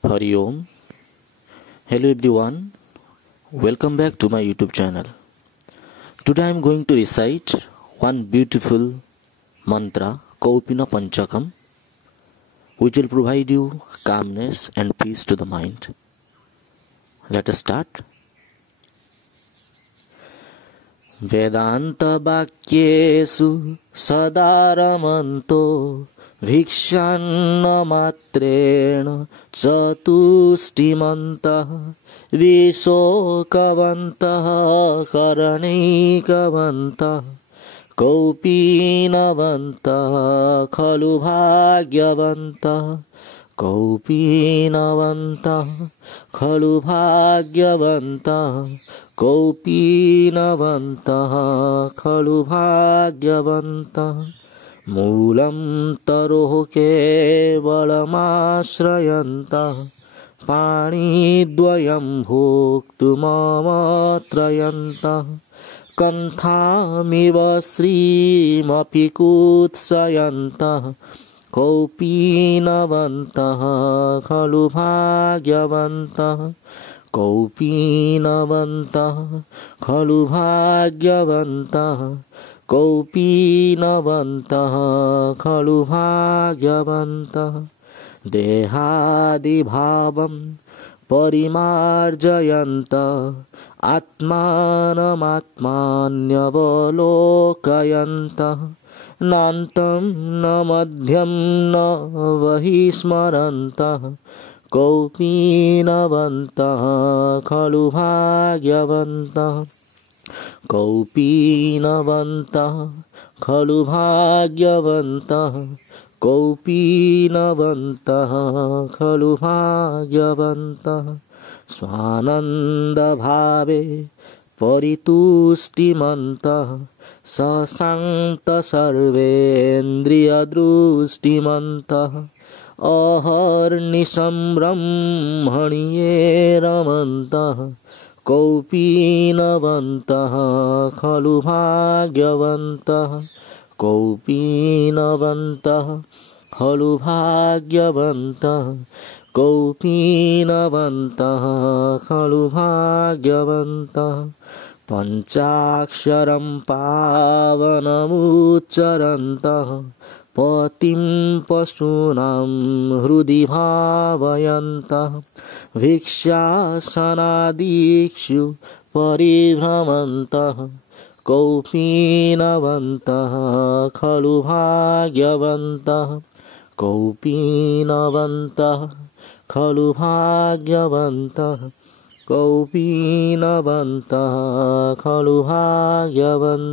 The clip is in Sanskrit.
Hari Om. Hello everyone. Welcome back to my YouTube channel. Today I am going to recite one beautiful mantra, Kaupina Panchakam, which will provide you calmness and peace to the mind. Let us start. Vedanta Bhakkyesu Sadaramanto Vikshanna Matrena Chatustimantah Visokavantah Karanikavantah Kaupinavantah Khalu Bhagyavantah Kaupinavantah Khalu Bhagyavantah Kaupinavantah Khalu Bhagyavantah Moolam taroh kevalamashrayanta Panidvayam bhoktumamatrayanta Kanthamiva srimapi kutsayanta Kaupinavantah Khalu Bhagyavantah Kaupinavantah Khalu Bhagyavantah Kaupinavantah Khalu Bhagyavantah Dehadi bhavam parimarjayanta Atmanam atmanyavalokayanta Nantam na madhyam na vahismaranta Kaupinavantah Khalu Bhagyavantah Kaupinavantah Khalu Bhagyavantah Kaupinavantah Khalu Bhagyavantah Swananda bhave Paritustimantah Sasankta sarvendriya drustimantah Aharnisham brahmaniye ramantah Kaupinavantah Khalu Bhagyavantah Kaupinavantah Khalu Bhagyavantah Kaupinavantah Khalu Bhagyavantah Panchaksharam pavanamucharantah Patim pasunam hrudi bhavayantah Vikshasanadikshu paribhramantah Kaupinavantah Khalu Bhagyavantah Kaupinavantah Khalu Bhagyavantah Kaupinavantah Khalu Bhagyavantah